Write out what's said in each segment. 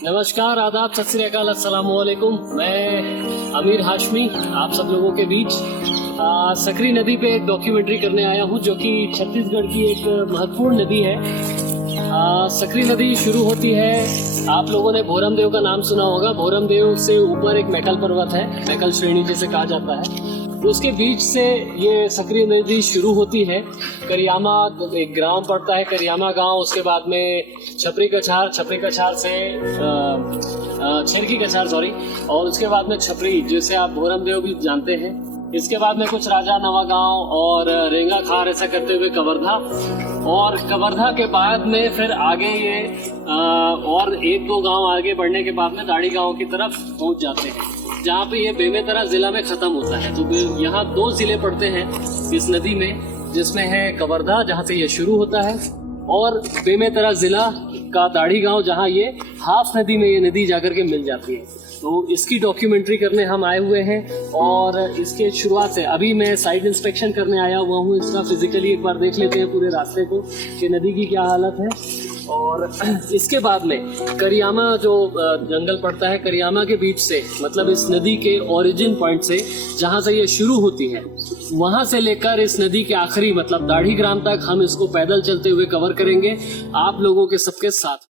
नमस्कार, आदाब, सत श्री अकाल, अस्सलाम वालेकुम। मैं अमीर हाशमी आप सब लोगों के बीच सकरी नदी पे एक डॉक्यूमेंट्री करने आया हूँ, जो कि छत्तीसगढ़ की एक महत्वपूर्ण नदी है। सकरी नदी शुरू होती है, आप लोगों ने भोरम देव का नाम सुना होगा। भोरम देव से ऊपर एक मैकल पर्वत है, मैकल श्रेणी जिसे कहा जाता है, उसके बीच से ये सकरी नदी शुरू होती है। करियामा एक ग्राम पड़ता है, करियामा गांव, उसके बाद में छपरी कछार से छेरकी कछार और उसके बाद में छपरी, जिसे आप भोरम देव भी जानते हैं। इसके बाद में कुछ राजा नवा गांव और रेंगा खार, ऐसा करते हुए कवर्धा, और कवर्धा के बाद में फिर आगे ये और एक दो गांव आगे बढ़ने के बाद में दाढ़ी गांव की तरफ पहुंच जाते हैं, जहाँ पे ये बेमेतरा जिला में खत्म होता है। तो यहाँ दो जिले पड़ते हैं इस नदी में, जिसमें है कवर्धा जहाँ से ये शुरू होता है, और बेमेतरा जिला का दाढ़ी गांव, जहाँ ये हाफ नदी में ये नदी जाकर के मिल जाती है। तो इसकी डॉक्यूमेंट्री करने हम आए हुए हैं, और इसके शुरुआत से अभी मैं साइड इंस्पेक्शन करने आया हुआ हूँ। इसका फिजिकली एक बार देख लेते हैं पूरे रास्ते को कि नदी की क्या हालत है। और इसके बाद में करियामा जो जंगल पड़ता है, करियामा के बीच से, मतलब इस नदी के ओरिजिन पॉइंट से जहाँ से ये शुरू होती है, वहाँ से लेकर इस नदी के आखिरी मतलब दाढ़ी ग्राम तक हम इसको पैदल चलते हुए कवर करेंगे आप लोगों के सबके साथ।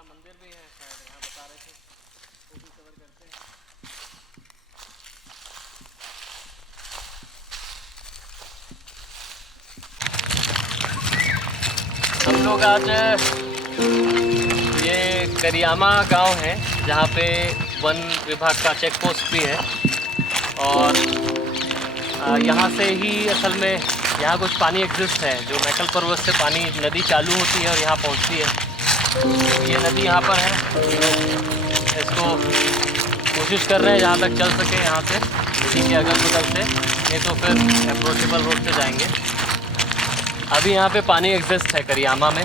मंदिर भी है शायद, यहाँ बता रहे थे, वो भी कवर करते हैं। हम लोग आज ये करियामा गांव है, जहाँ पे वन विभाग का चेक पोस्ट भी है, और यहाँ से ही असल में यहाँ कुछ पानी एग्जिस्ट है, जो मैकल पर्वत से पानी नदी चालू होती है और यहाँ पहुँचती है। ये नदी यहाँ पर है, इसको कोशिश कर रहे हैं जहाँ तक चल सके यहाँ से, नदी के अगल बगल से, नहीं तो फिर अप्रोचेबल रोड से जाएंगे। अभी यहाँ पे पानी एग्जिस्ट है करियामा में,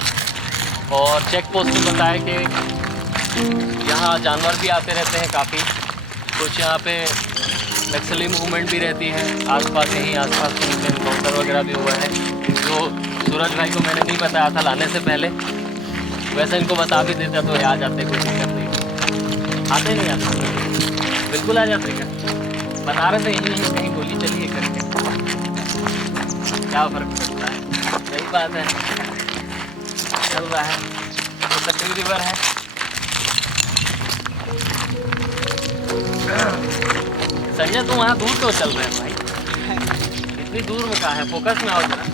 और चेक पोस्ट में बताया कि यहाँ जानवर भी आते रहते हैं काफ़ी कुछ, यहाँ पे नक्सली मूवमेंट भी रहती है आसपास, यहीं आसपास कहीं पे एनकाउंटर वगैरह भी हुआ है, जो सूरज भाई को मैंने नहीं बताया था लाने से पहले। वैसे इनको बता भी देता तो ये आ जाते, कोई दिक्कत नहीं। आते नहीं आते, बिल्कुल आ जाते। क्या बता रहे थे, यहीं कहीं गोली चली है करके, क्या फ़र्क पड़ता है। सही बात है, चल रहा है। तो सकरी रिवर है, संजय तुम वहाँ दूर क्यों चल रहे हो भाई? इतनी दूर में कहाँ है? फोकस में आओ जरा।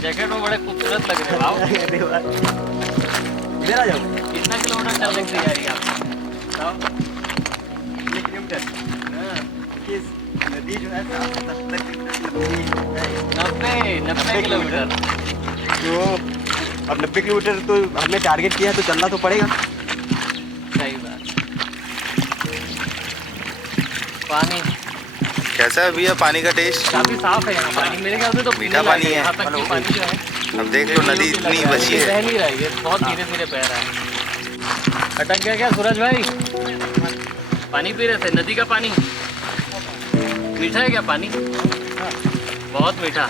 जैकेट में बड़े खूबसूरत लग रहे हो। आओ इधर आ जाओ। कितना किलोमीटर चलने की तैयारी है आपकी? बताओ। 1 किलोमीटर। नदी जो है 90 किलोमीटर। तो अब 90 किलोमीटर तो हमने टारगेट किया है, तो चलना तो पड़ेगा। सही बात। पानी कैसा है भैया पानी का टेस्ट? काफी साफ है यहाँ पानी, मेरे ख्याल से तो मीठा पानी है। यहाँ तक की पानी जो है अब देख लो नदी इतनी बची है। बह नहीं रही है, बहुत धीरे धीरे बह रहा है। अटक गया क्या सूरज भाई? पानी पी रहे थे, नदी का पानी मीठा है क्या पानी? बहुत मीठा।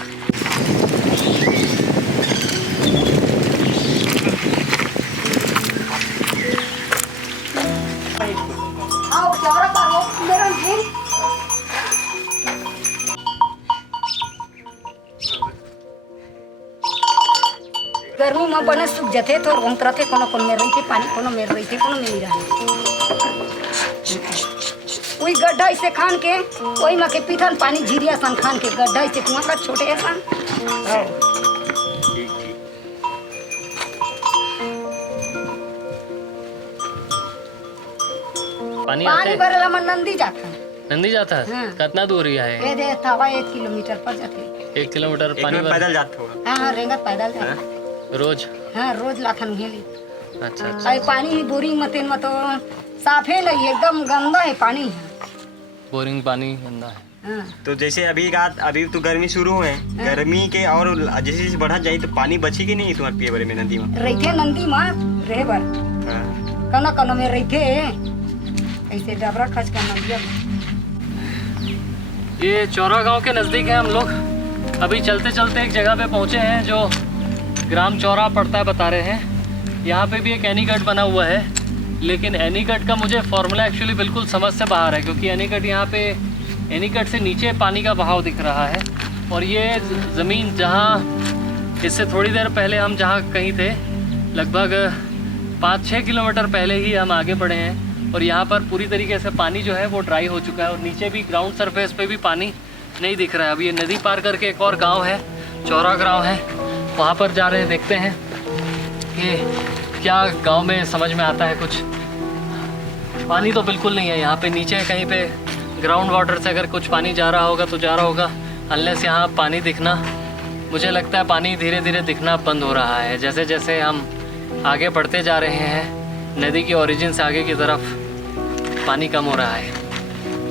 गर्मी में बने सूख जाते तो रोंत रहते, कोनो में रही थे पानी, कोनो में रही थे, कोनो में नहीं रहा। वही गड्ढा से खान के वही में के पीथन पानी झीरिया सन खान के गड्ढा से कुआं का छोटे ऐसा। पानी भरेला में नंदी जाता है। नंदी जाता है? हाँ। कितना दूर ही है? ये दे था 1 किलोमीटर पर जाते। 1 किलोमीटर पानी पैदल जाते हो? हाँ रेंगत पैदल जाते रोज? हाँ रोज लाखन घेली। अच्छा अच्छा। पानी ही बोरिंग मतेन में तो साफे नहीं, एकदम गंदा है पानी। बोरिंग पानी गंदा है। हाँ। तो जैसे अभी तो गर्मी शुरू हुए, गर्मी के और जैसे जैसे बढ़ा जाए तो पानी बची कि नहीं तुम्हारे पिए बरे में नदी में? रहते नंदी में रहे बर कनो कनो में रहते ऐसे डबरा खच का नदिया। ये चौरा गांव के नज़दीक है हम लोग। अभी चलते चलते एक जगह पे पहुंचे हैं जो ग्राम चौरा पड़ता है, बता रहे हैं। यहाँ पे भी एक एनीकट बना हुआ है, लेकिन एनीकट का मुझे फॉर्मूला एक्चुअली बिल्कुल समझ से बाहर है, क्योंकि एनीकट यहाँ पे एनीकट से नीचे पानी का बहाव दिख रहा है। और ये ज़मीन जहाँ इससे थोड़ी देर पहले हम जहाँ कहीं थे, लगभग 5-6 किलोमीटर पहले ही हम आगे बढ़े हैं, और यहाँ पर पूरी तरीके से पानी जो है वो ड्राई हो चुका है, और नीचे भी ग्राउंड सरफेस पे भी पानी नहीं दिख रहा है। अब ये नदी पार करके एक और गांव है, चौरा गांव है, वहाँ पर जा रहे हैं, देखते हैं कि क्या गांव में समझ में आता है कुछ। पानी तो बिल्कुल नहीं है यहाँ पे, नीचे कहीं पे ग्राउंड वाटर से अगर कुछ पानी जा रहा होगा तो जा रहा होगा, अनलेस यहाँ पानी दिखना, मुझे लगता है पानी धीरे धीरे दिखना बंद हो रहा है। जैसे जैसे हम आगे बढ़ते जा रहे हैं नदी की ओरिजिन से आगे की तरफ पानी कम हो रहा है,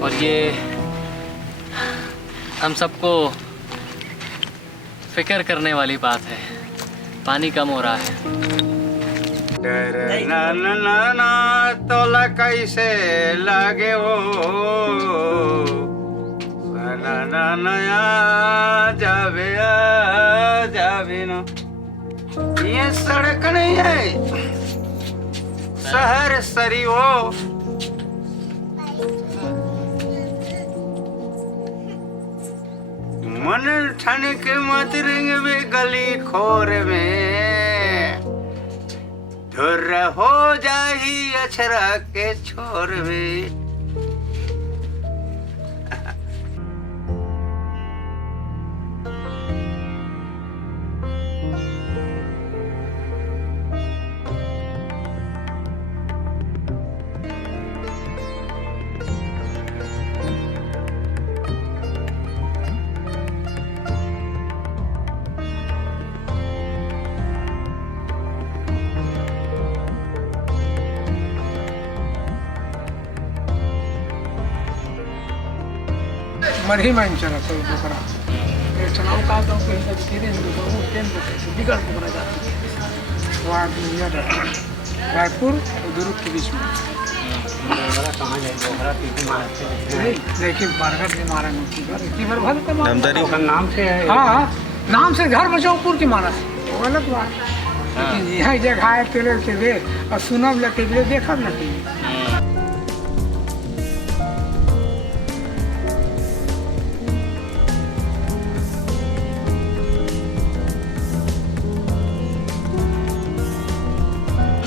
और ये हम सबको फिक्र करने वाली बात है। पानी कम हो रहा है। तोला कैसे लागे हो जावे ना, ये सड़क नहीं है शहर सरी हो। मन ठन के मत रेंगे वे गली खोर में, धुर हो जाही अछरा के छोर में। मरही मान चला तो बकरा ये चुनाव का तो कोई सब तेरे तो वो केंद्र से बिगड़ पकड़ा जाता है। वार्ड में यह रायपुर और दुर्ग के बीच में लेकिन बरगद में मारा नहीं भर नाम से है। हाँ नाम से घर बचाओपुर की मारा वो गलत बात, लेकिन यह जगह है तेरे के दे और सुनब लगे देखा नहीं।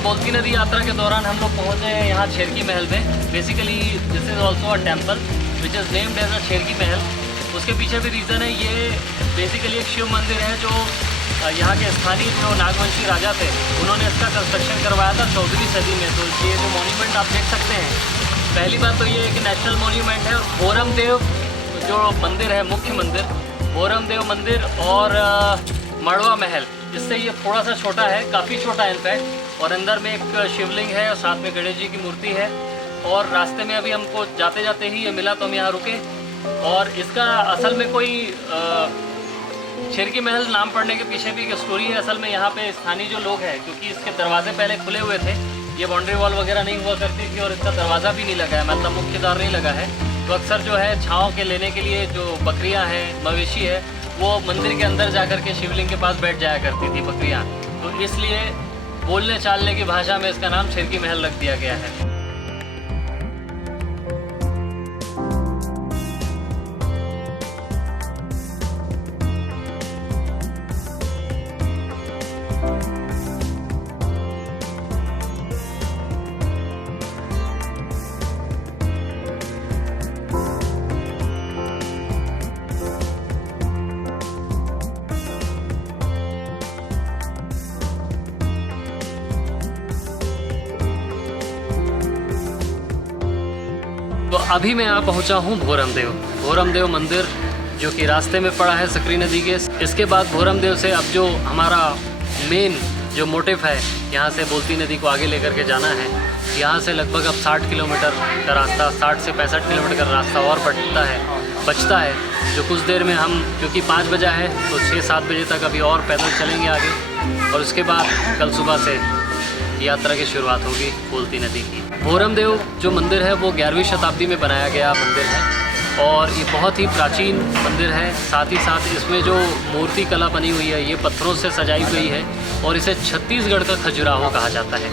बोलती नदी यात्रा के दौरान हम लोग पहुँचे हैं यहाँ छेरकी महल में। Basically this is also a temple which is named as a Cherki Mahal. उसके पीछे भी रीज़न है, ये बेसिकली एक शिव मंदिर है जो यहाँ के स्थानीय जो नागवंशी राजा थे उन्होंने इसका कंस्ट्रक्शन करवाया था 14वीं सदी में। तो ये जो मॉन्यूमेंट आप देख सकते हैं, पहली बात तो ये एक नेशनल मॉन्यूमेंट है, और कोरम देव जो मंदिर है, मुख्य मंदिर भोरम देव मंदिर और मड़वा महल, इससे ये थोड़ा सा छोटा है, काफ़ी छोटा है इनफैक्ट। और अंदर में एक शिवलिंग है और साथ में गणेश जी की मूर्ति है। और रास्ते में अभी हमको जाते जाते ही ये मिला तो हम यहाँ रुके। और इसका असल में कोई शिरकी महल नाम पड़ने के पीछे भी एक स्टोरी है। असल में यहाँ पे स्थानीय जो लोग हैं, क्योंकि इसके दरवाजे पहले खुले हुए थे, ये बाउंड्री वॉल वगैरह नहीं हुआ करती थी और इसका दरवाज़ा भी नहीं लगा है, मतलब मुख्य द्वार नहीं लगा है। तो अक्सर जो है छाँव के लेने के लिए जो बकरियाँ हैं, मवेशी है, वो मंदिर के अंदर जा कर के शिवलिंग के पास बैठ जाया करती थी बकरियाँ। तो इसलिए बोलने चालने की भाषा में इसका नाम शिरकी महल रख दिया गया है। तो अभी मैं यहाँ पहुँचा हूँ भोरम देव मंदिर, जो कि रास्ते में पड़ा है सकरी नदी के। इसके बाद भोरम देव से अब जो हमारा मेन जो मोटिव है, यहाँ से बोलती नदी को आगे लेकर के जाना है। यहाँ से लगभग अब 60 किलोमीटर का रास्ता, 60 से 65 किलोमीटर का रास्ता और बचता है, जो कुछ देर में हम, क्योंकि 5 बजा है तो 6-7 बजे तक अभी और पैदल चलेंगे आगे। और उसके बाद कल सुबह से यात्रा की शुरुआत होगी बोलती नदी की। भोरम देव जो मंदिर है वो 11वीं शताब्दी में बनाया गया मंदिर है और ये बहुत ही प्राचीन मंदिर है। साथ ही साथ इसमें जो मूर्ति कला बनी हुई है ये पत्थरों से सजाई गई है और इसे छत्तीसगढ़ का खजुराहो कहा जाता है।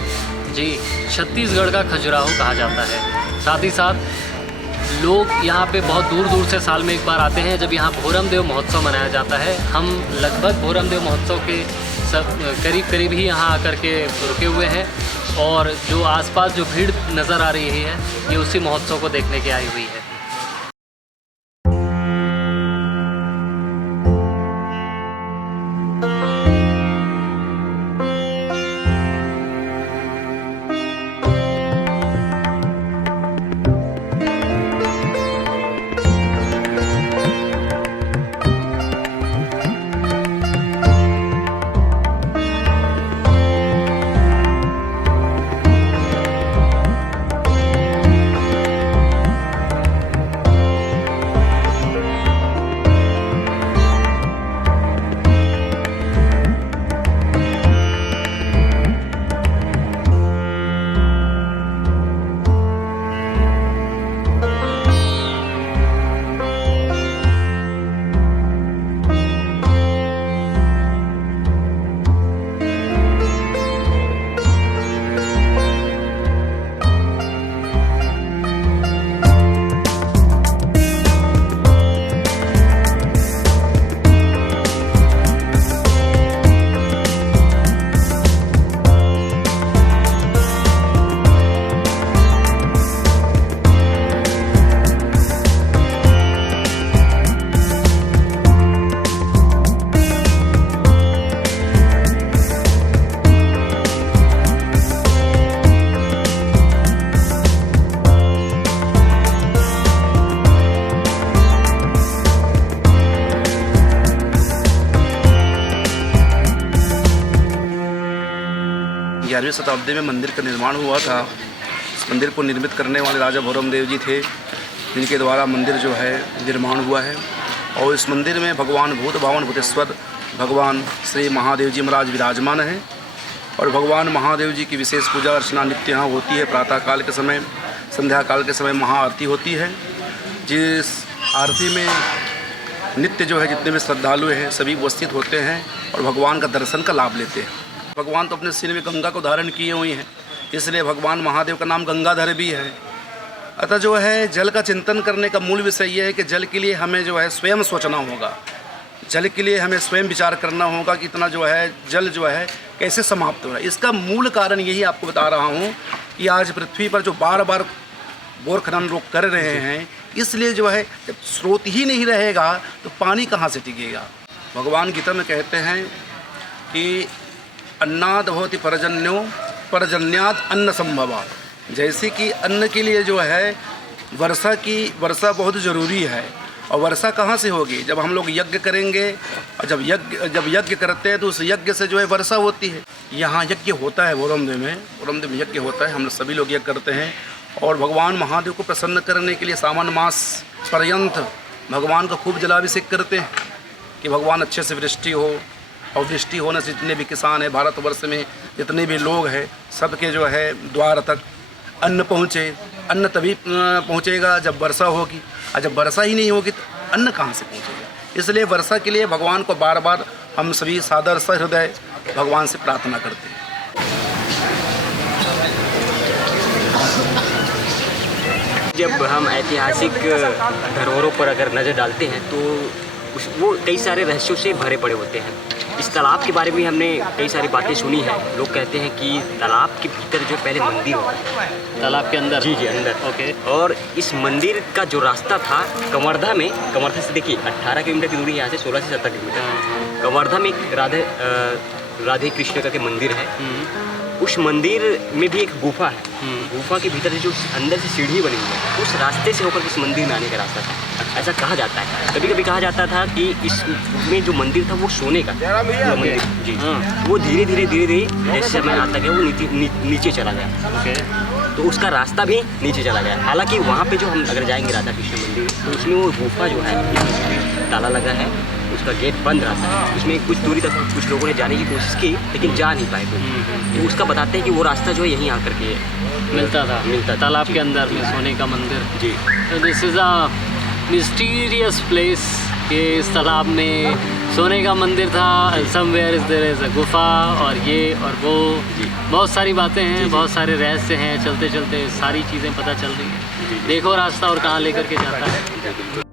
जी, छत्तीसगढ़ का खजुराहो कहा जाता है। साथ ही साथ लोग यहाँ पे बहुत दूर दूर से साल में एक बार आते हैं, जब यहाँ भोरम देव महोत्सव मनाया जाता है। हम लगभग भोरम देव महोत्सव के करीब ही यहाँ आकर के रुके हुए हैं और जो आसपास जो भीड़ नज़र आ रही है ये उसी महोत्सव को देखने के आई हुई है। ग्यारहवीं शताब्दी में मंदिर का निर्माण हुआ था। इस मंदिर को निर्मित करने वाले राजा भोरम देव जी थे, जिनके द्वारा मंदिर जो है निर्माण हुआ है। और इस मंदिर में भगवान भूत भावन भूतेश्वर भगवान श्री महादेव जी महाराज विराजमान हैं और भगवान महादेव जी की विशेष पूजा अर्चना नित्य यहाँ होती है। प्रातः काल के समय, संध्या काल के समय महाआरती होती है, जिस आरती में नित्य जो है जितने भी श्रद्धालु हैं सभी उपस्थित होते हैं और भगवान का दर्शन का लाभ लेते हैं। भगवान तो अपने सिर में गंगा को धारण किए हुए हैं, इसलिए भगवान महादेव का नाम गंगाधर भी है। अतः जो है जल का चिंतन करने का मूल विषय ये है कि जल के लिए हमें जो है स्वयं सोचना होगा, जल के लिए हमें स्वयं विचार करना होगा कि इतना जो है जल जो है कैसे समाप्त हो रहा है। इसका मूल कारण यही आपको बता रहा हूँ कि आज पृथ्वी पर जो बार बार बोर खनन लोग कर रहे हैं, इसलिए जो है जब स्रोत ही नहीं रहेगा तो पानी कहाँ से टिकेगा। भगवान गीता में कहते हैं कि अन्नाद भवति पर्जन्यो पर्जन्याद अन्न संभवा। जैसे कि अन्न के लिए जो है वर्षा बहुत ज़रूरी है और वर्षा कहाँ से होगी? जब हम लोग यज्ञ करेंगे, और जब यज्ञ करते हैं तो उस यज्ञ से जो है वर्षा होती है। यहाँ यज्ञ होता है बोरमदेव में यज्ञ होता है, हम लोग सभी लोग यज्ञ करते हैं। और भगवान महादेव को प्रसन्न करने के लिए सावन मास पर्यंत भगवान का खूब जलाभिषेक करते हैं कि भगवान अच्छे से वृष्टि हो। और वृष्टि होने से जितने भी किसान हैं भारतवर्ष में, जितने भी लोग हैं, सबके जो है द्वार तक अन्न पहुँचे। अन्न तभी पहुँचेगा जब वर्षा होगी, और जब वर्षा ही नहीं होगी तो अन्न कहाँ से पहुँचेगा? इसलिए वर्षा के लिए भगवान को बार बार हम सभी सादर सहृदय भगवान से प्रार्थना करते हैं। जब हम ऐतिहासिक धरोहरों पर अगर नज़र डालते हैं तो वो कई सारे रहस्यों से भरे पड़े होते हैं। इस तालाब के बारे में हमने कई सारी बातें सुनी हैं। लोग कहते हैं कि तालाब के भीतर जो पहले मंदिर होता है, तालाब के अंदर? जी अंदर। ओके। और इस मंदिर का जो रास्ता था कवर्धा से देखिए 18 किलोमीटर की दूरी, यहाँ से 16 से 17 किलोमीटर। कवर्धा में एक राधे कृष्ण का के मंदिर है। उस मंदिर में भी एक गुफा है। गुफा के भीतर से जो अंदर से सीढ़ी बनी हुई है, उस रास्ते से होकर इस मंदिर में आने का रास्ता था, ऐसा कहा जाता है। कभी कभी कहा जाता था कि इसमें जो मंदिर था वो सोने का मंदिर, जी वो धीरे धीरे जैसे समय आता गया वो नीचे चला गया। ओके। तो उसका रास्ता भी नीचे चला गया। हालांकि वहाँ पे जो हम अगर जाएंगे राधा कृष्ण मंदिर, तो उसमें वो गुफा जो है ताला लगा है, उसका गेट बंद रहता है। उसमें कुछ दूरी तक कुछ लोगों ने जाने की कोशिश की लेकिन जा नहीं पाए कोई। तो उसका बताते हैं कि वो रास्ता जो है यहीं आकर के मिलता था तालाब के अंदर में सोने का मंदिर। जी। This is a mysterious place कि इस तालाब में सोने का मंदिर था। Somewhere is there is a गुफा और ये और वो, बहुत सारी बातें हैं, बहुत सारे रहस्य हैं। चलते चलते सारी चीज़ें पता चल रही हैं। देखो रास्ता और कहाँ लेकर के जाता है।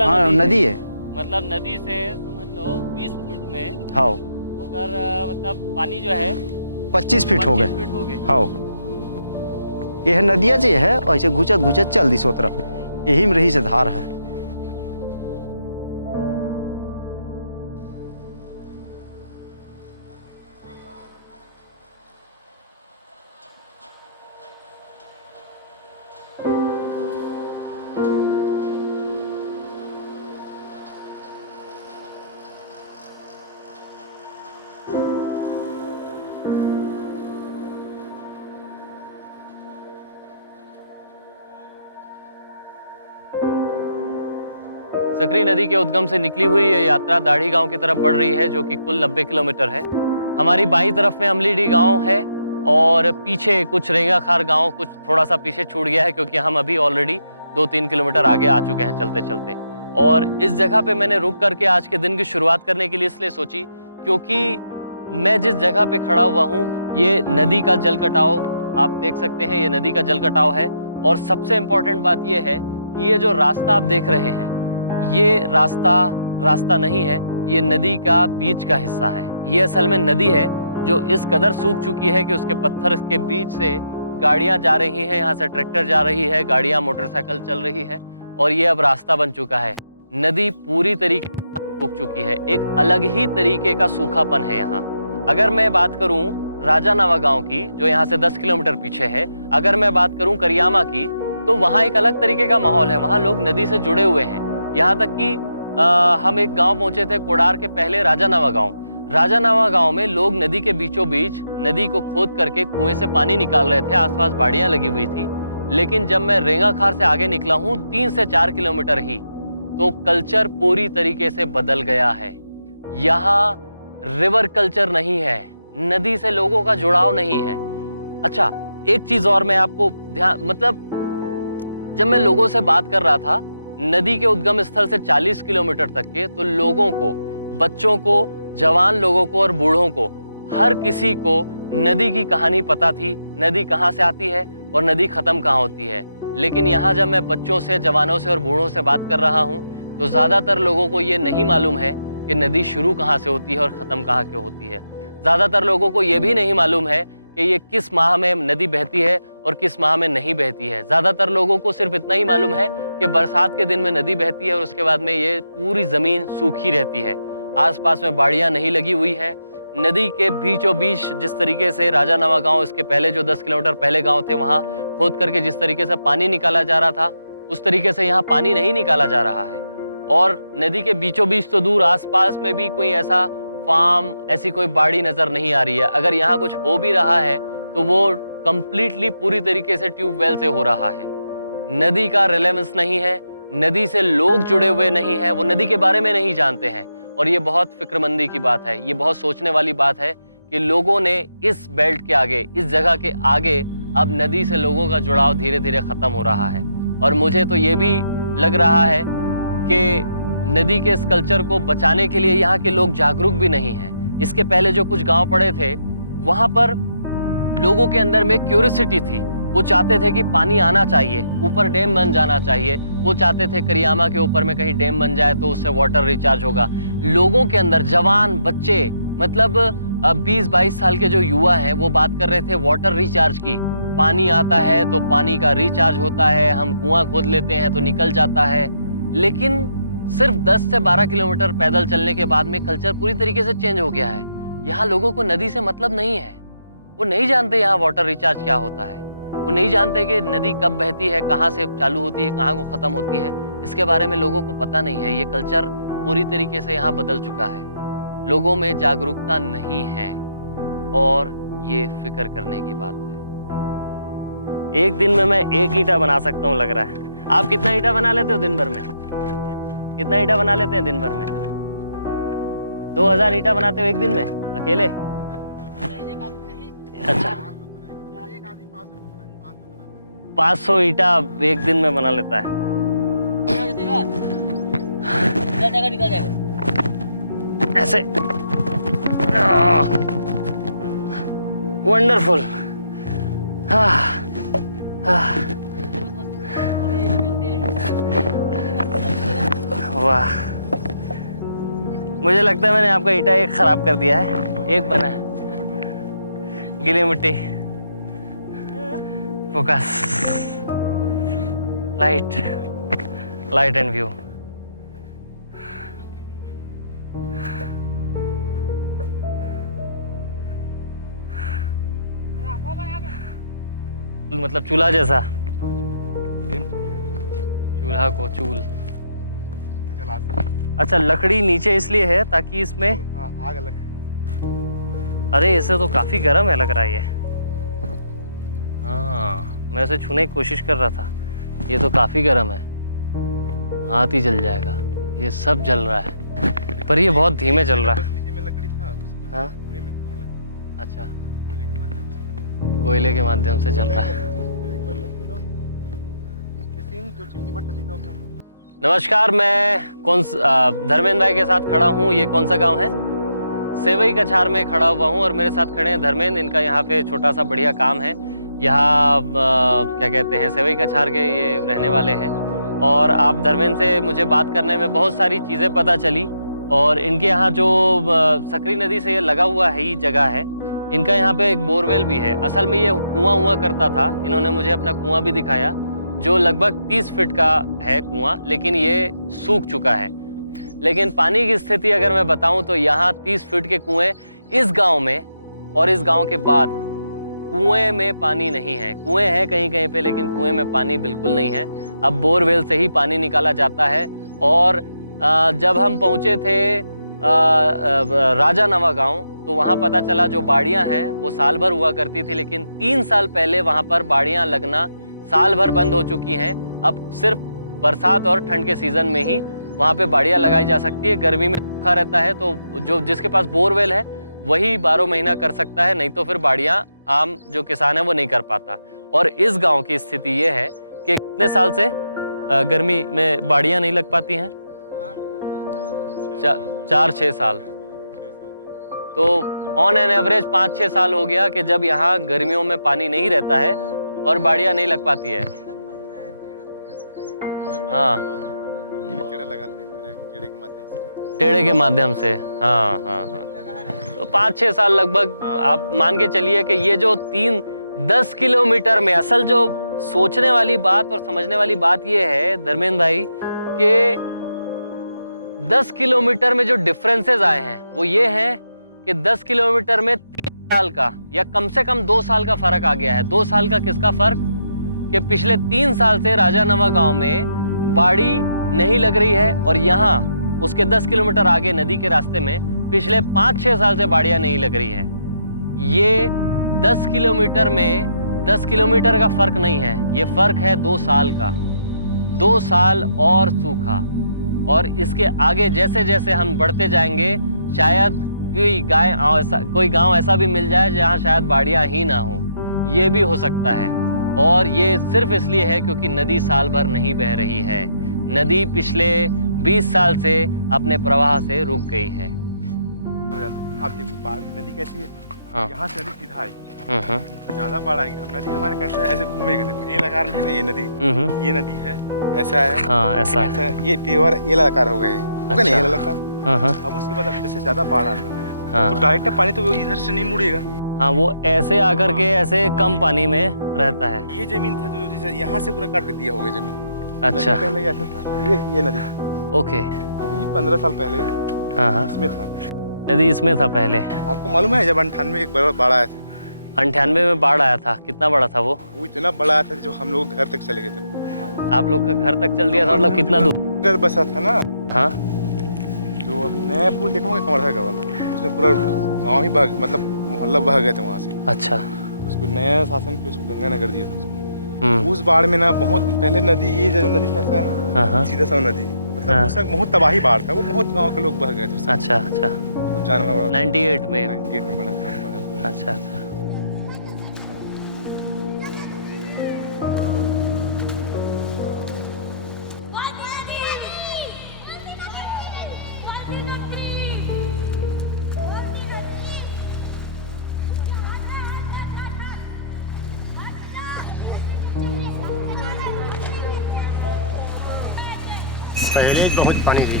पहले बहुत पानी रही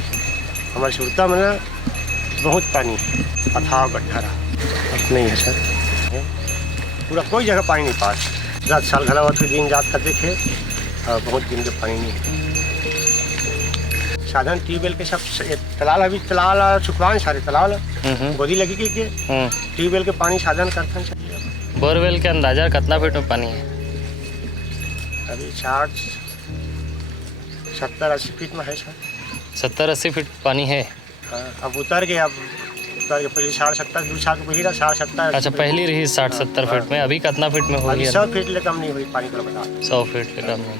हमारे सुरता में ना, बहुत पानी अथाह गड्ढा रहा। अब नहीं है सर, पूरा कोई जगह पानी नहीं पास। 10 साल घला हुआ दिन रात का देखे और बहुत दिन के पानी नहीं। साधन ट्यूबवेल के सब तालाब अभी तालाब सुखवान सारे तालाब गोदी लगी के ट्यूबवेल के पानी साधन करते हैं। बोरवेल के अंदाजा कितना फीट में पानी है? अभी 60-70-80 फीट में है सर। 70-80 फीट पानी है। हाँ, अब उतर के पहले 60-70 2 साल पहले 60-70। अच्छा, पहली रही 60-70 फीट में, अभी कितना फीट में होगी? 100 फीट ले कम नहीं हुई पानी का बता। 100 फीट ले कम नहीं।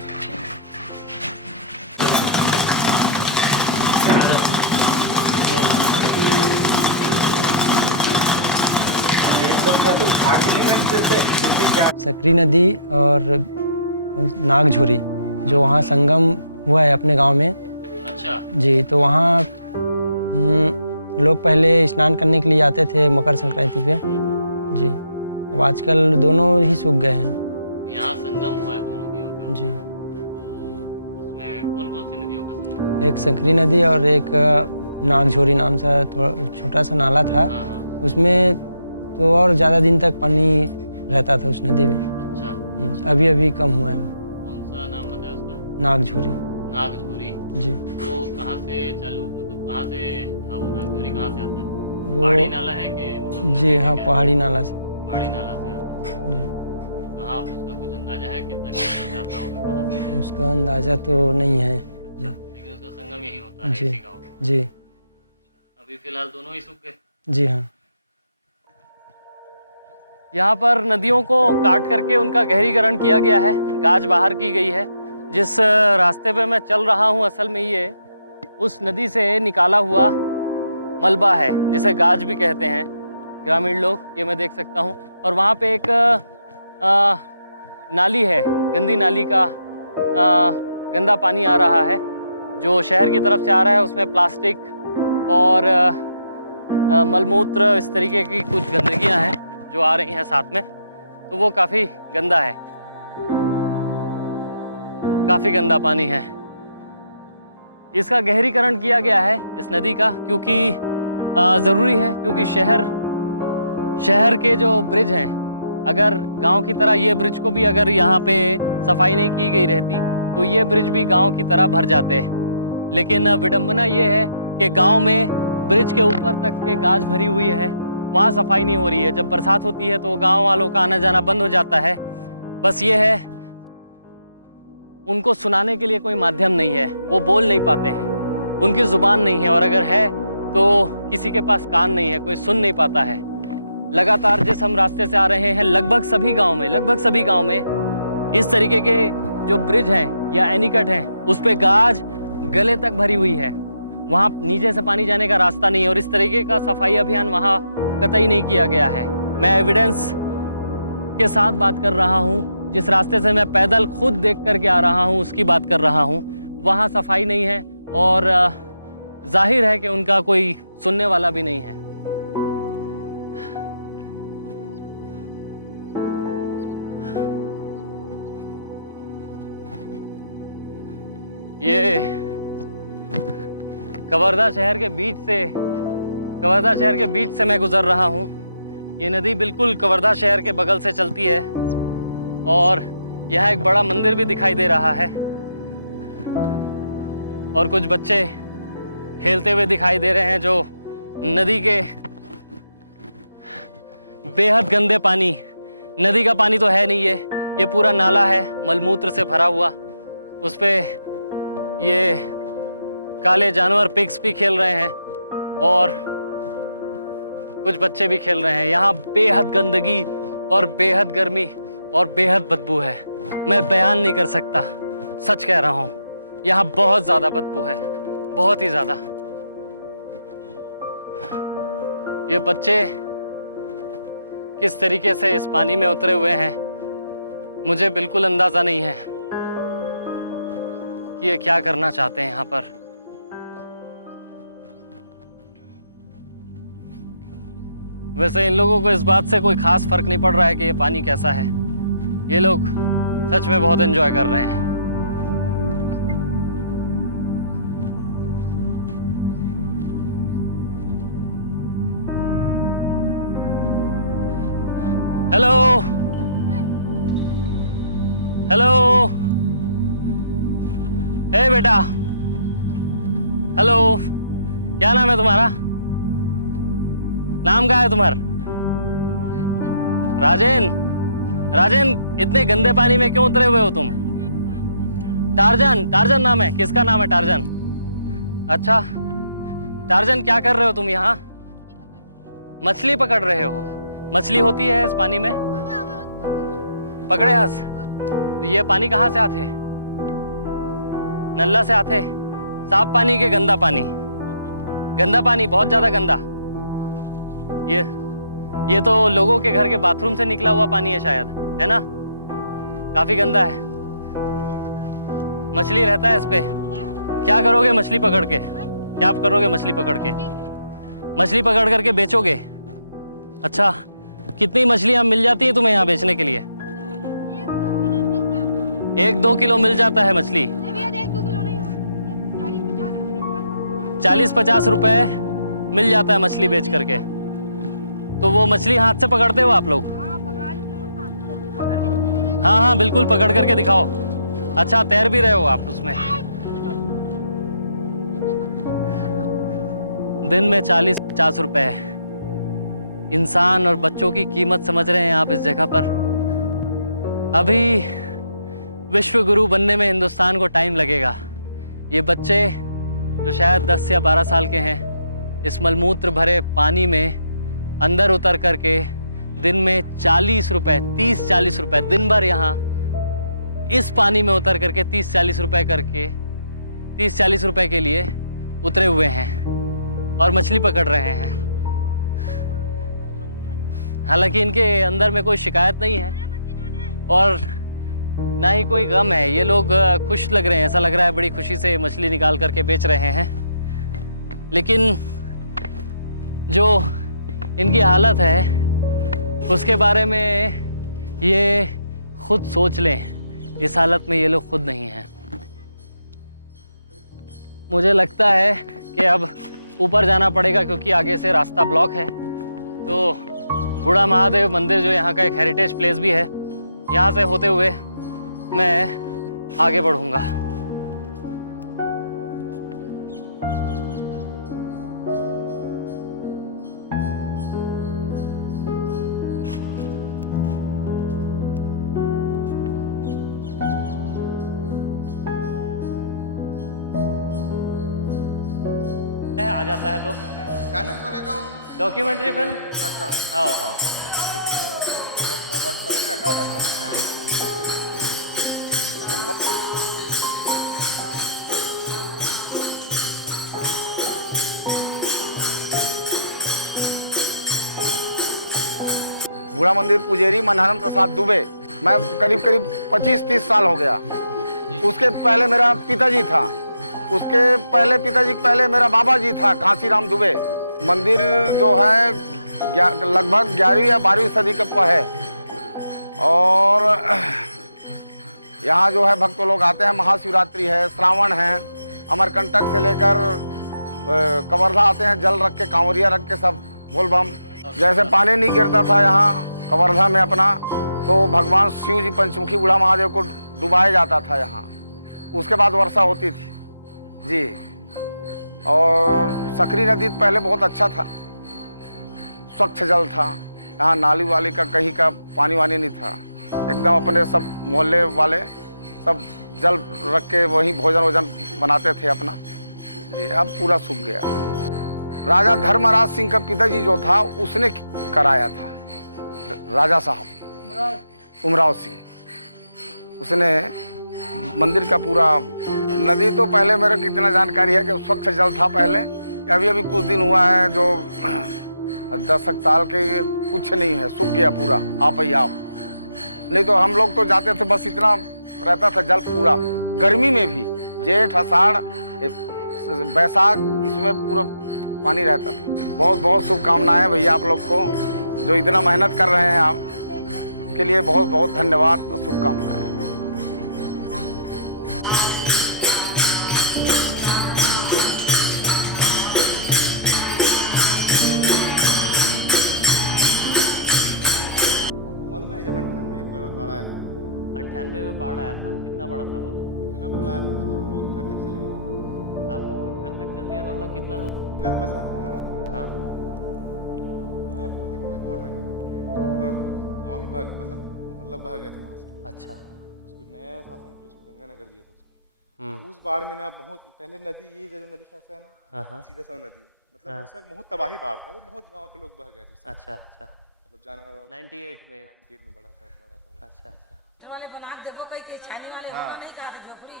होटल वाले बना के देबो कई के छानी वाले होना नहीं कहा थे झोपड़ी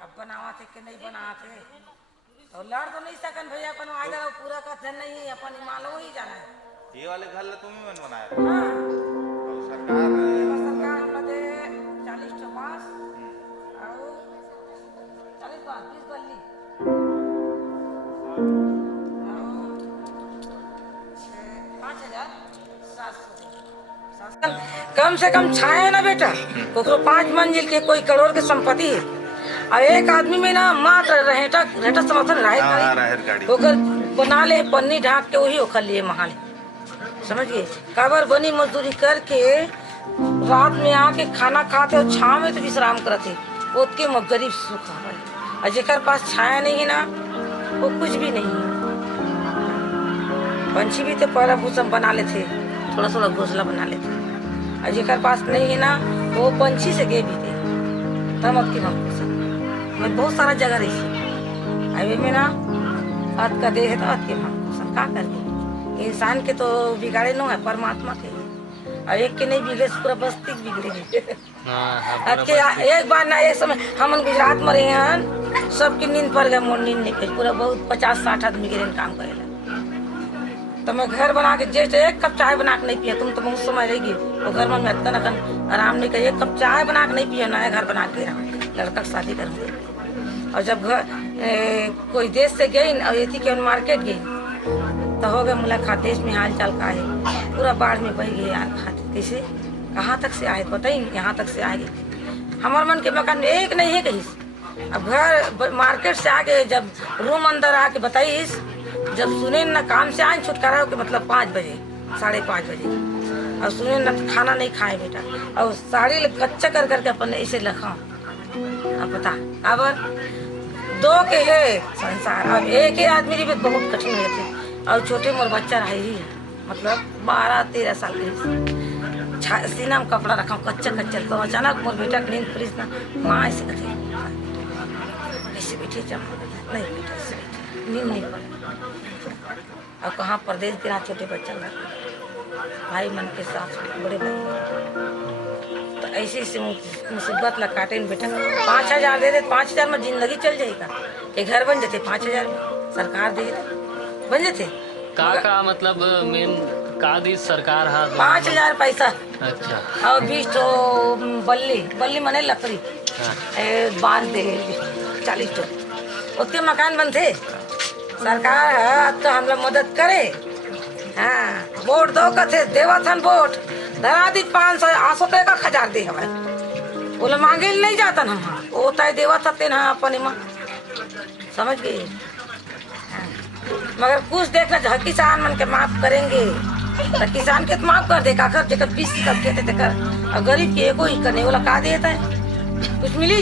अब बनावा थे कि नहीं बना थे तो लड़ तो नहीं सकन भैया अपन आइदा पूरा का धन नहीं है अपन मालो ही जाना है ये वाले घर तुम ही मन बनाया हाँ और सरकार हमरा दे 40 तो बांस और 40 बांस 20 बल्ली कम से कम छाया ना बेटा कोकरो 5 मंजिल के कोई करोड़ के संपत्ति है और एक आदमी में ना मात्र रहेटा समर्थन रहे ओकर बना ले पन्नी ढाक के वही ओखर लिए महाले समझिए काबर बनी मजदूरी करके रात में आके खाना खाते और छाव में तो विश्राम करते ओतके गरीब सुख और जेकर पास छाया नहीं है ना वो कुछ भी नहीं है। पंछी भी तो पहला भूषण बना लेते थोड़ा थोड़ा घोंसला बना लेते और जेकर पास नहीं है ना तो वो पंछी से गे भी थे तब अब की मैं बहुत सारा जगह रही हाईवे में ना हाथ का दे है तो हाथ के भक्तों का करके इंसान के तो बिगाड़े न है परमात्मा के और एक के नहीं बिगड़े पूरा बस्ती बिगड़े एक बार ना एक समय हम गुजरात में रहे हैं सबकी नींद पड़ गया मोर नींद नहीं पड़ी पूरा बहुत 50-60 आदमी के काम करेला तो मैं घर बना के जैसे एक कप चाय बना के नहीं पिया तुम तो बहुत समय रहेगी वो घर में अत्तन आराम नहीं कर एक कप चाय बना के नहीं पिया नया घर बना के लड़का की शादी कर और जब घर कोई देश से गई और ये थी कि मार्केट गई तो हो गया मुलाकात देश में हाल चाल का है पूरा बाढ़ में बह गए यार खाते कैसे कहाँ तक से आए बताइए यहाँ तक से आए हमारे मन के मकान में एक नहीं है कहीं अब घर मार्केट से आके जब रूम अंदर आके बताइस जब सुने न काम से आए छुटकारा के मतलब 5 बजे 5:30 बजे और सुने न खाना नहीं खाए बेटा और साड़ी कच्चा कर करके अपन ऐसे रखा अब बता अब 2 के है संसार अब एक ही आदमी भी बहुत कठिन रहते और छोटे मोर बच्चा रहे ही मतलब 12-13 साल के सीना में कपड़ा रखा कच्चा तो अचानक मोर बेटा नींद पुलिस ना माँ ऐसे कहते ऐसे बैठे नहीं बेटा ऐसे नींद नहीं पड़े और कहाँ प्रदेश के यहाँ छोटे बच्चा भाई मन के साथ बड़े भाई तो ऐसे ऐसे मुसीबत ला काटे बेटा 5,000 दे दे 5,000 में जिंदगी चल जाएगा एक घर बन जाते 5,000 में सरकार दे बन जाते का मतलब मेन का दी सरकार हा 5,000 पैसा अच्छा और 20 तो बल्ली मने लकड़ी बांध दे 40 तो उतने मकान बनते सरकार है तो हम लोग मदद करे हाँ वोट दो कथे देवाथन वोट धरा दी 500 का 1000 दे हमारे बोले मांगे नहीं जाता ना वो तय देवा थे ना अपने माँ समझ गई मगर कुछ देखना किसान मन के माफ करेंगे तो किसान के तो माफ कर दे कर जेकर 20 कब कहते थे कर और गरीब के एको ही करने वाला का देता है कुछ मिली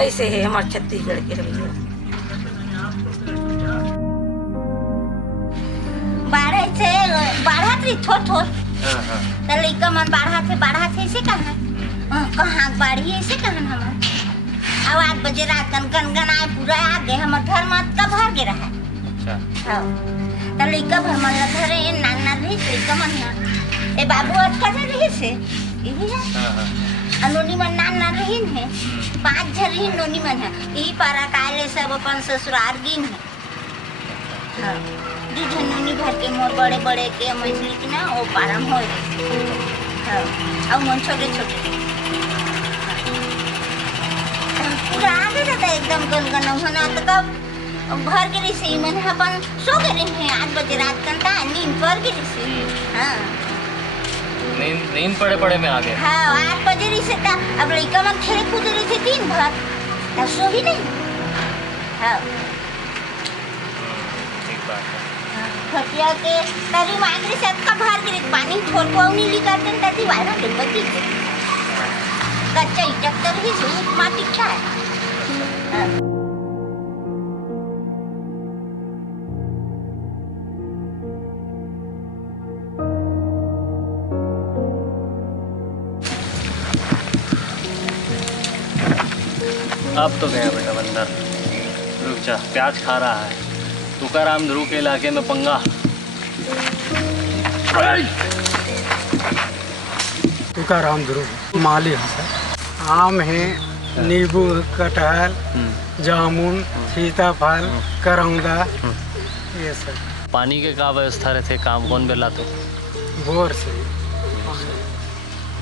ऐसे है हमारे छत्तीसगढ़ के रवैया बाढ़ा थी लड़का मन बाढ़ा थे ऐसे कहाँ बाढ़ी ऐसे कहन हम अब 8 बजे रात गन आए पूरा आ गए हमारे घर में कब भर के रहा तो लड़का भर मन घरे नाना रही लड़का मन ए बाबू अटका रही से यही है नोनी मन नाना रही है 5 जन रही नोनी मन है यही पारा काले सब अपन ससुराल गिन है 2 जन नोनी भर के मोर बड़े बड़े के मछली की ना वो पारम हो और मन छोटे छोटे पूरा आगे जाता एकदम गनगन होना तो कब भर के रही मन अपन सो गए रही है 8 बजे रात कंता नींद पर के रही हाँ नींद पड़े में आ गए हाँ 8 बजे रही से अब लड़का मन खेले कूद रही थे दिन भर तब सो भी नहीं हाँ ठीक बात है खटिया के तरी मांगरी से का भर के पानी छोड़ को नहीं लिकाते तरी वाला डुबकी कच्चा इटक तर ही सूट माटी का है अब तो गया बेटा बंदर रुक जा प्याज खा रहा है तुकाराम ध्रुव के इलाके में पंगा तुकाराम ध्रुव माली है सर। आम है, नींबू, कटहल, जामुन, सीताफल, करौंदा, ये सब। पानी के का व्यवस्था रहते, काम कौन बेला तो बोर से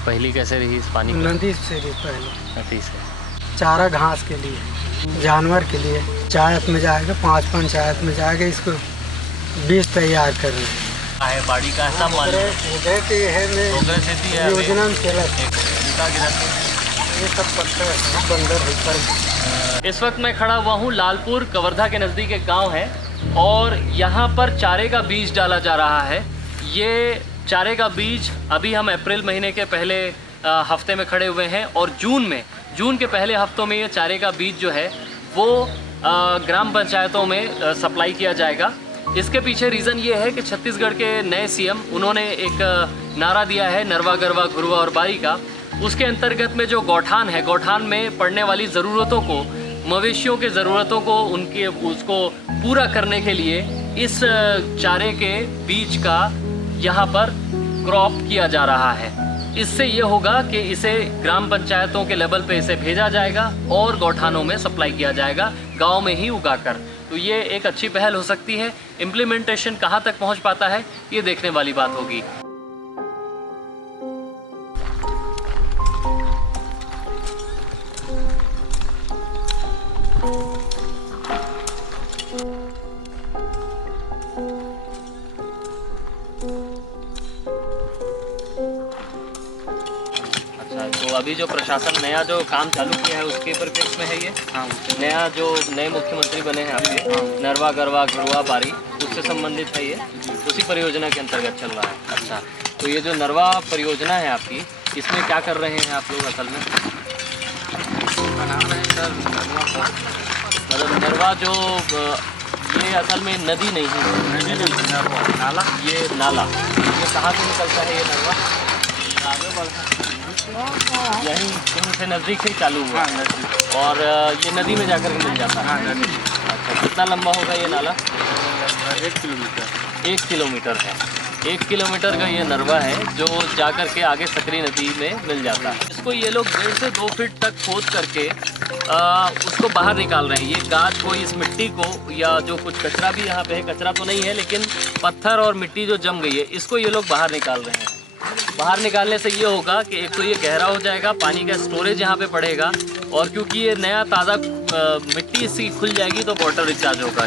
पहली कैसे रही इस पानी की? नदी से भी पहले नदी से। चारा घास के लिए, जानवर के लिए पंचायत में जाएगा, 5 पंचायत में जाएगा, इसको बीज तैयार कर रहे हैं। है बाड़ी का ऐसा माल योजना में चला ये सब पत्थर बंदर ऊपर। इस वक्त मैं खड़ा हुआ हूँ लालपुर कवर्धा के नज़दीक एक गांव है और यहाँ पर चारे का बीज डाला जा रहा है। ये चारे का बीज अभी हम अप्रैल महीने के पहले हफ्ते में खड़े हुए हैं और जून के पहले हफ्तों में ये चारे का बीज जो है वो ग्राम पंचायतों में सप्लाई किया जाएगा। इसके पीछे रीज़न ये है कि छत्तीसगढ़ के नए सीएम उन्होंने एक नारा दिया है नरवा गरवा घुरवा और बारी का। उसके अंतर्गत में जो गौठान है, गौठान में पड़ने वाली ज़रूरतों को, मवेशियों के ज़रूरतों को उसको पूरा करने के लिए इस चारे के बीज का यहाँ पर क्रॉप किया जा रहा है। इससे ये होगा कि इसे ग्राम पंचायतों के लेवल पे इसे भेजा जाएगा और गौठानों में सप्लाई किया जाएगा, गांव में ही उगाकर। तो ये एक अच्छी पहल हो सकती है। इम्प्लीमेंटेशन कहाँ तक पहुँच पाता है ये देखने वाली बात होगी। तो अभी जो प्रशासन नया जो काम चालू किया है उसके परिप्रेक्ष्य में है ये। हाँ। नया जो नए मुख्यमंत्री बने हैं आपके, हाँ। नरवा गरवा घुरवा बारी, उससे संबंधित है ये, उसी परियोजना के अंतर्गत चल रहा है। अच्छा, तो ये जो नरवा परियोजना है आपकी, इसमें क्या कर रहे हैं आप लोग असल में? बना रहे हैं सर नरवा को। मतलब नरवा जो ये असल में नदी नहीं है, नाला, ये नाला, ये कहाँ से निकलता है ये नरवा? आगे बढ़ता यहीं कहीं से नज़दीक से ही चालू हुआ और ये नदी में जाकर के मिल जाता है। अच्छा, कितना लंबा होगा ये नाला? 1 किलोमीटर। 1 किलोमीटर है। 1 किलोमीटर का ये नरवा है जो जाकर के आगे सकरी नदी में मिल जाता है। इसको ये लोग 1.5 से 2 फीट तक खोद करके उसको बाहर निकाल रहे हैं। ये गाज को, इस मिट्टी को, या जो कुछ कचरा भी यहाँ पे है, कचरा तो नहीं है लेकिन पत्थर और मिट्टी जो जम गई है, इसको ये लोग बाहर निकाल रहे हैं। बाहर निकालने से ये होगा कि एक तो ये गहरा हो जाएगा, पानी का स्टोरेज यहाँ पे बढ़ेगा और क्योंकि ये नया ताज़ा मिट्टी इसकी खुल जाएगी तो वाटर रिचार्ज होगा।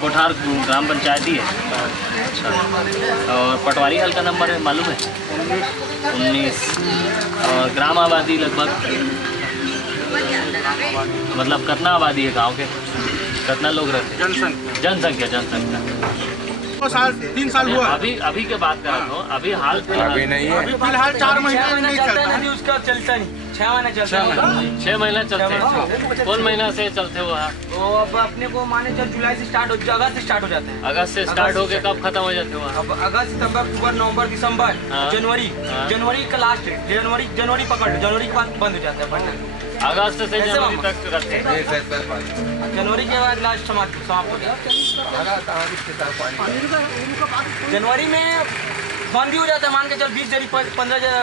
कोठार ग्राम पंचायत ही है। अच्छा, और पटवारी हल का नंबर है मालूम है? 19। और ग्राम आबादी लगभग मतलब कितना आबादी है गांव के? कितना लोग रहते हैं? जनसंख्या 3 साल हुआ। अभी के बात कर रहा हूँ, अभी हाल अभी नहीं है, अभी फिलहाल 4 महीने नहीं चलता है। उसका चलता नहीं, 6 महीने चलता है। 6 महीना चलते हैं। कौन महीना से चलते हो? तो अब अपने को माने चल जुलाई से स्टार्ट हो, अगस्त से स्टार्ट हो जाते हैं। अगस्त से स्टार्ट होके कब खत्म हो जाते हो? अब अगस्त, सितंबर, अक्टूबर, नवंबर, दिसंबर, जनवरी का लास्ट, जनवरी पकड़, जनवरी के बाद बंद हो जाता है पढ़ना। अगस्त से जनवरी तक रखते हैं। जनवरी के बाद लास्ट समाप्त हो जाता है। जनवरी में बंद भी हो जाता है, मान के चल 20 जनवरी,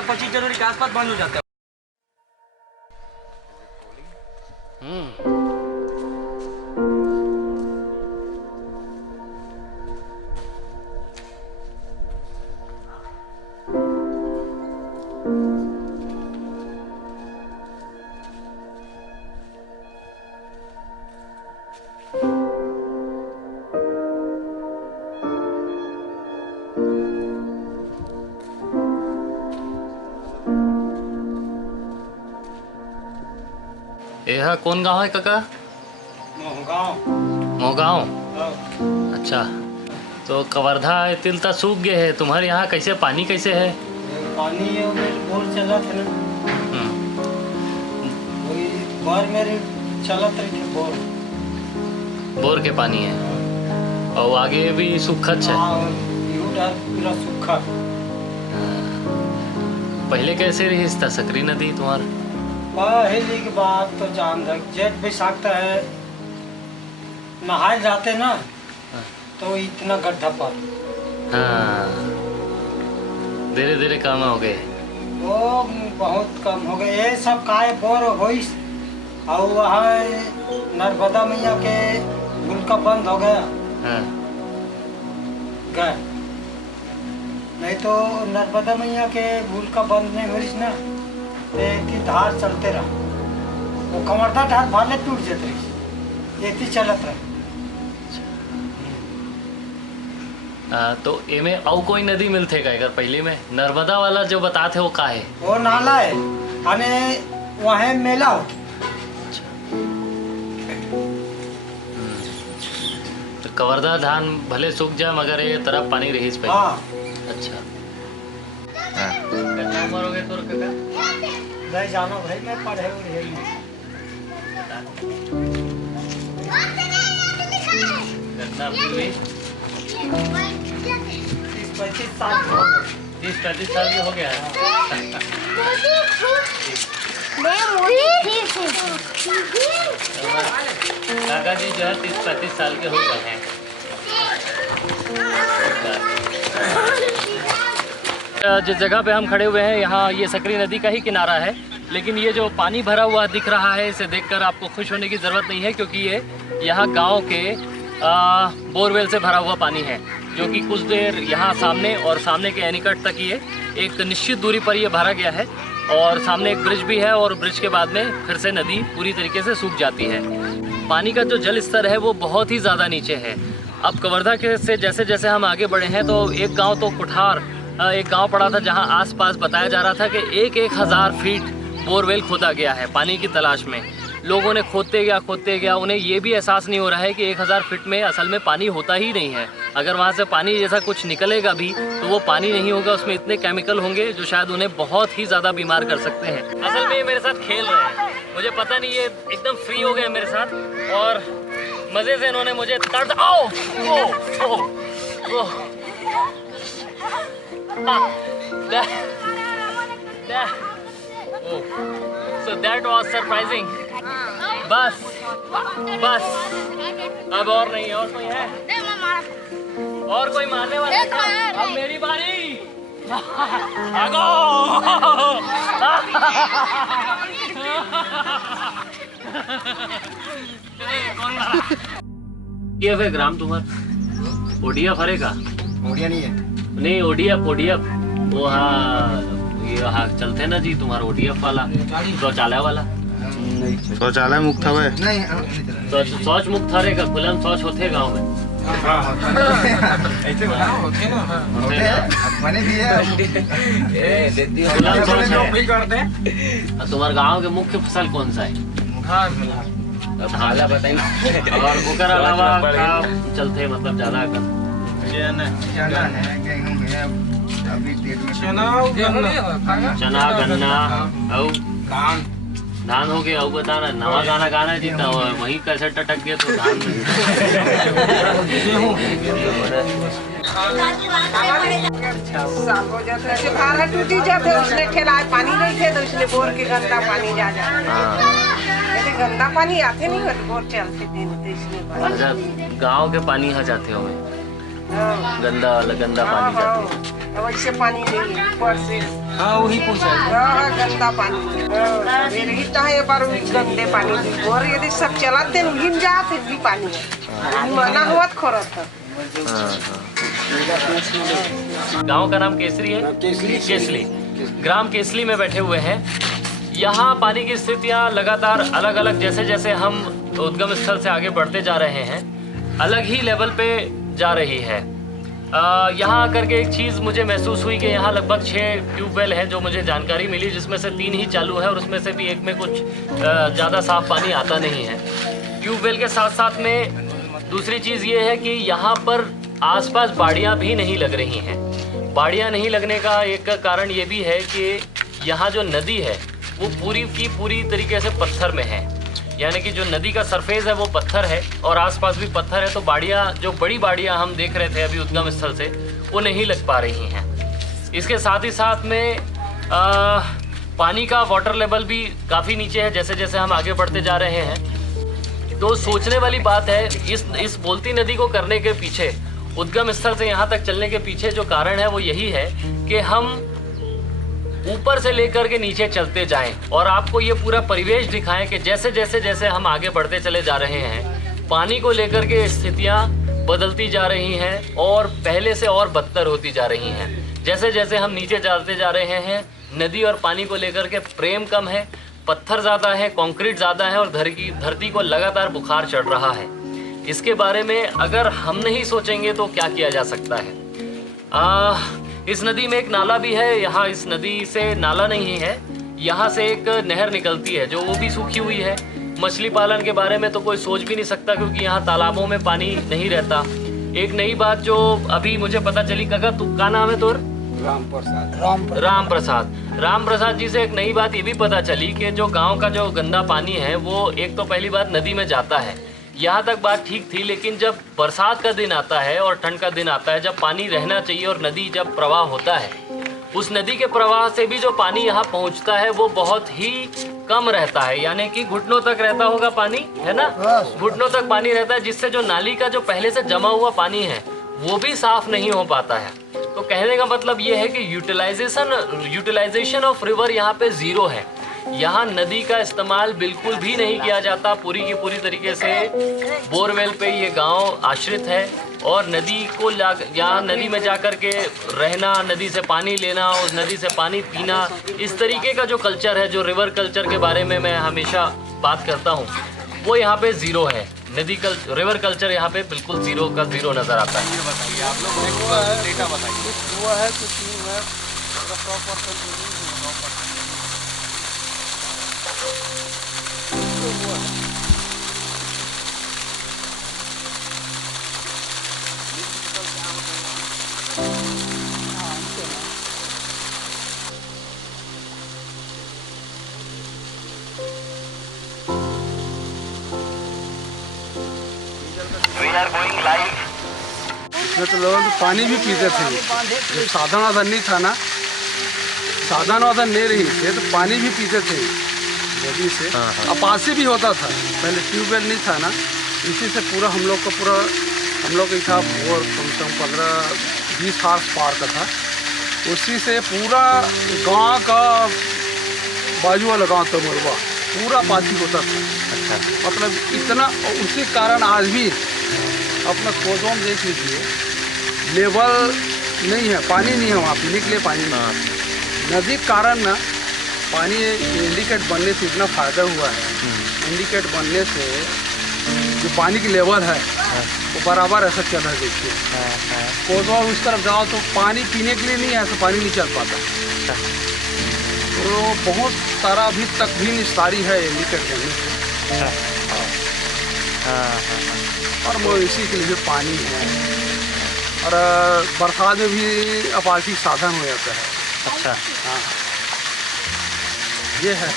25 जनवरी के आसपास बंद हो जाता है। यह कौन गांव है काका? मोहगांव। अच्छा, तो कवर्धा तिलता सूख गए है, तुम्हारे यहाँ कैसे पानी कैसे है? पानी बोर चला था ना, वही बार मेरे चला था बोर। बोर के पानी है और आगे भी सूखा है। पूरा सूखा। पहले कैसे रही इस सकरी नदी तुम्हारा? पहले की बात तो जान तक जेठ बैसाख है, नहाए जाते ना तो इतना गड्ढा पर हाँ, धीरे धीरे कम हो गए। वो बहुत कम हो गए। ये सब काय बोर होइस और वहाँ नर्मदा मैया के उनका बंद हो गया। हाँ। गए नहीं तो नर्मदा मैया के भूल का बंद नहीं हुई ना तो की धार चलते रहा। वो कमरदा धार भाले टूट जाते एक ही चलत रहे। तो एमे और कोई नदी मिलते का अगर पहले में नर्मदा वाला जो बताते वो का है? वो नाला है अने वहाँ मेला हो। तो कवर्धा धान भले सूख जाए मगर ये तरफ पानी रही पे। हाँ। अच्छा। कितना उम्र हो गया तोर काका? नहीं जानो भाई मैं पढ़े हुए कितना पूरी? 30-35 साल 30-35 साल के हो गया है। काका जी जो है 30-35 साल के हो गए हैं। जिस जगह पे हम खड़े हुए हैं यहाँ ये सकरी नदी का ही किनारा है, लेकिन ये जो पानी भरा हुआ दिख रहा है इसे देखकर आपको खुश होने की ज़रूरत नहीं है, क्योंकि ये यहाँ गांव के बोरवेल से भरा हुआ पानी है, जो कि कुछ देर यहाँ सामने और सामने के एनीकट तक ये एक निश्चित दूरी पर ये भरा गया है और सामने एक ब्रिज भी है और ब्रिज के बाद में फिर से नदी पूरी तरीके से सूख जाती है। पानी का जो जल स्तर है वो बहुत ही ज़्यादा नीचे है। अब कवर्धा के से जैसे जैसे हम आगे बढ़े हैं तो एक गाँव तो कुठार एक गांव पड़ा था जहां आसपास बताया जा रहा था कि 1,000 फीट बोरवेल खोदा गया है पानी की तलाश में। लोगों ने खोदते गया, उन्हें ये भी एहसास नहीं हो रहा है कि 1,000 फीट में असल में पानी होता ही नहीं है। अगर वहाँ से पानी जैसा कुछ निकलेगा भी तो वो पानी नहीं होगा, उसमें इतने केमिकल होंगे जो शायद उन्हें बहुत ही ज़्यादा बीमार कर सकते हैं। असल में ये मेरे साथ खेल रहे हैं, मुझे पता नहीं, ये एकदम फ्री हो गए मेरे साथ और मज़े से इन्होंने मुझे तड़ So that was surprising. बस अब और नहीं, और कोई है? और कोई मारने वाला है? अब मेरी बारी। भागो। ये वे ग्राम तुम्हार ओडिया फरेगा? ओडिया नहीं है। नहीं ओडिया वो हाँ ये हाँ चलते ना जी तुम्हारा ओडीएफ वाला शौचालय वाला। शौचालय मुक्त है नहीं शौच मुक्त रहेगा, खुला शौच होते गाँव में। ऐसे होते ना बने भी है। तुम्हारे गाँव के मुख्य फसल कौन सा है? धान बताइए। और ओकर अलावा चलते मतलब ज्यादा चना है, गेहूं है, अभी पेट में चना गन्ना और धान हो गया। और बताना नवा गाना गाना जीता हुआ वही कैसे टटक गया तो धान भाड़ा टूटी जाते उसने ठेलाए पानी नहीं थे तो इसलिए बोर के गंदा पानी जा जाता। गंदा पानी आते नहीं होते बोर चलते दिन तो इसलिए गाँव के पानी यहाँ जाते हो गंदा पानी जाते वैसे पानी नहीं है ऊपर से। हाँ वही पूछा गंदा पानी है बार गंदे पानी और यदि सब चलाते हिम जाते भी पानी मना हुआ खोरा था। गांव का नाम केसरी है। केसली ग्राम केसली में बैठे हुए हैं। यहाँ पानी की स्थितियाँ लगातार अलग अलग जैसे जैसे हम उद्गम स्थल से आगे बढ़ते जा रहे हैं अलग ही लेवल पे जा रही है। यहाँ आकर के एक चीज़ मुझे महसूस हुई कि यहाँ लगभग 6 ट्यूबवेल है जो मुझे जानकारी मिली, जिसमें से 3 ही चालू है और उसमें से भी एक में कुछ ज़्यादा साफ पानी आता नहीं है। ट्यूबवेल के साथ साथ में दूसरी चीज़ ये है कि यहाँ पर आसपास बाड़ियाँ भी नहीं लग रही हैं। बाड़ियाँ नहीं लगने का एक कारण ये भी है कि यहाँ जो नदी है वो पूरी की पूरी तरीके से पत्थर में है, यानी कि जो नदी का सरफेस है वो पत्थर है और आसपास भी पत्थर है। तो बाड़ियाँ जो बड़ी बाड़ियाँ हम देख रहे थे अभी उद्गम स्थल से वो नहीं लग पा रही हैं। इसके साथ ही साथ में पानी का वाटर लेवल भी काफ़ी नीचे है जैसे जैसे हम आगे बढ़ते जा रहे हैं। तो सोचने वाली बात है इस बोलती नदी को करने के पीछे उद्गम स्थल से यहाँ तक चलने के पीछे जो कारण है वो यही है कि हम ऊपर से लेकर के नीचे चलते जाएं और आपको ये पूरा परिवेश दिखाएं कि जैसे जैसे जैसे हम आगे बढ़ते चले जा रहे हैं, पानी को लेकर के स्थितियाँ बदलती जा रही हैं और पहले से और बदतर होती जा रही हैं। जैसे जैसे हम नीचे चलते जा रहे हैं, नदी और पानी को लेकर के प्रेम कम है, पत्थर ज़्यादा है, कंक्रीट ज़्यादा है और धरती को लगातार बुखार चढ़ रहा है। इसके बारे में अगर हम नहीं सोचेंगे तो क्या किया जा सकता है। इस नदी में एक नाला भी है, यहाँ इस नदी से नाला नहीं है, यहाँ से एक नहर निकलती है जो वो भी सूखी हुई है। मछली पालन के बारे में तो कोई सोच भी नहीं सकता क्योंकि यहाँ तालाबों में पानी नहीं रहता। एक नई बात जो अभी मुझे पता चली, काका तू क्या नाम है तोर? राम प्रसाद जी से एक नई बात ये भी पता चली कि जो गांव का जो गंदा पानी है वो एक तो पहली बात नदी में जाता है। यहाँ तक बात ठीक थी, लेकिन जब बरसात का दिन आता है और ठंड का दिन आता है, जब पानी रहना चाहिए और नदी जब प्रवाह होता है, उस नदी के प्रवाह से भी जो पानी यहाँ पहुँचता है वो बहुत ही कम रहता है, यानी कि घुटनों तक रहता होगा पानी, है ना? घुटनों तक पानी रहता है, जिससे जो नाली का जो पहले से जमा हुआ पानी है वो भी साफ नहीं हो पाता है। तो कहने का मतलब ये है कि यूटिलाइजेशन ऑफ रिवर यहाँ पे ज़ीरो है। यहाँ नदी का इस्तेमाल बिल्कुल भी नहीं किया जाता। पूरी की पूरी तरीके से बोरवेल पे ये गांव आश्रित है और नदी को यहाँ नदी में जाकर के रहना, नदी से पानी लेना, उस नदी से पानी पीना, इस तरीके का जो कल्चर है, जो रिवर कल्चर के बारे में मैं हमेशा बात करता हूँ, वो यहाँ पे ज़ीरो है। रिवर कल्चर यहाँ पे बिल्कुल ज़ीरो का ज़ीरो नज़र आता है। बताइए आप लोग डेटा बताइए, हुआ है कुछ नहीं हुआ है, 100% तो लोग तो पानी भी पीते थे। जब साधन वाधन नहीं था ना, साधन वाधन नहीं रही थे तो पानी भी पीते थे नदी से। अपासी भी होता था, पहले ट्यूबवेल नहीं था ना, इसी से पूरा हम लोग का था और कम से कम 15-20 हार्स पार का था। उसी से पूरा गांव का बाजू वाला गाँव तमरवा पूरा पानी होता था। अच्छा। मतलब इतना, उसी कारण आज भी अपना कोदों में देख लीजिए, लेवल नहीं है, पानी नहीं है वहाँ पीने के लिए पानी नहीं। नदी के कारण ना पानी इंडिकेट बनने से इतना फ़ायदा हुआ है। इंडिकेट बनने से जो पानी की लेवल है वो बराबर ऐसा चल रहा है। देखिए कोदवा उस तरफ जाओ तो पानी पीने के लिए नहीं है, ऐसा पानी नहीं चल पाता। तो बहुत सारा अभी तक भी निस्तारी है इंडिकेट बनने से। और वो इसी के लिए पानी है और बरसात में भी आपासी साधन हो जाता है। अच्छा। हाँ, ये है।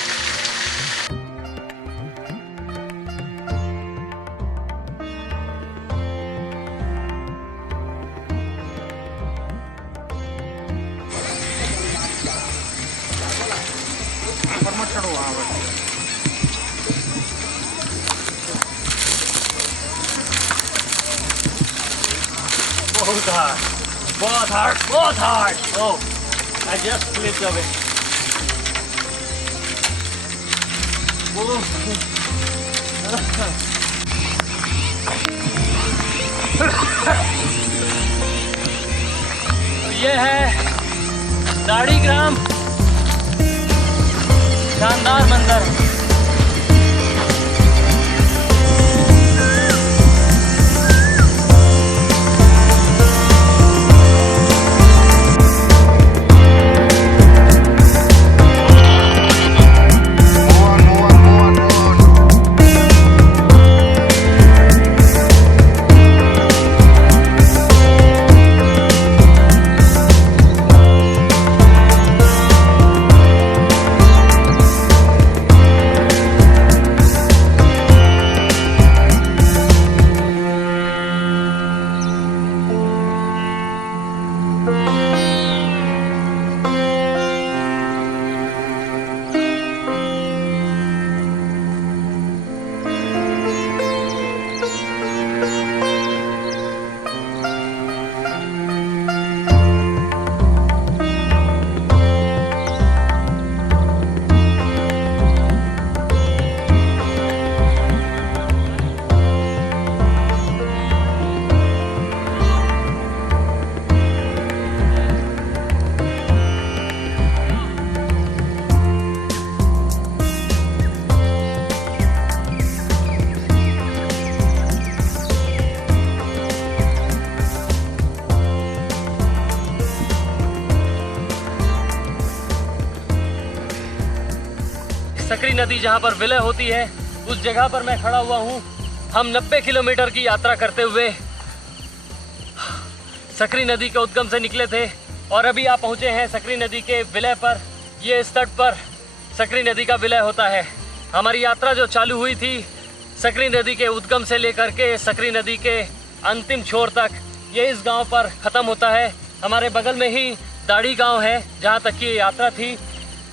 बहुत hard. Oh, I just slipped away. ये है दाढ़ी ग्राम, शानदार मंदिर। सकरी नदी जहाँ पर विलय होती है उस जगह पर मैं खड़ा हुआ हूँ। हम 90 किलोमीटर की यात्रा करते हुए सकरी नदी के उद्गम से निकले थे और अभी आप पहुँचे हैं सकरी नदी के विलय पर। ये इस तट पर सकरी नदी का विलय होता है। हमारी यात्रा जो चालू हुई थी सकरी नदी के उद्गम से लेकर के सकरी नदी के अंतिम छोर तक, ये इस गांव पर ख़त्म होता है। हमारे बगल में ही दाढ़ी गांव है जहां तक की यात्रा थी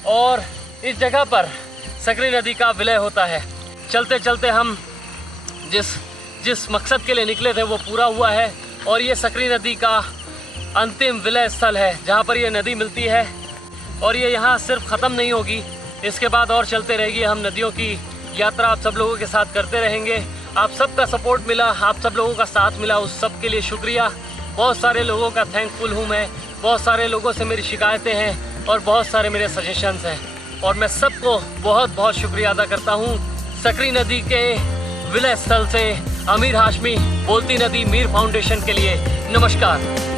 और इस जगह पर सकरी नदी का विलय होता है। चलते चलते हम जिस मकसद के लिए निकले थे वो पूरा हुआ है और ये सकरी नदी का अंतिम विलय स्थल है जहां पर ये नदी मिलती है। और ये यहाँ सिर्फ ख़त्म नहीं होगी, इसके बाद और चलते रहेगी। हम नदियों की यात्रा आप सब लोगों के साथ करते रहेंगे। आप सबका सपोर्ट मिला, आप सब लोगों का साथ मिला, उस सब के लिए शुक्रिया। बहुत सारे लोगों का थैंकफुल हूँ मैं। बहुत सारे लोगों से मेरी शिकायतें हैं और बहुत सारे मेरे सजेशंस हैं और मैं सबको बहुत बहुत शुक्रिया अदा करता हूँ। सकरी नदी के विलय स्थल से अमीर हाशमी, बोलती नदी मीर फाउंडेशन के लिए नमस्कार।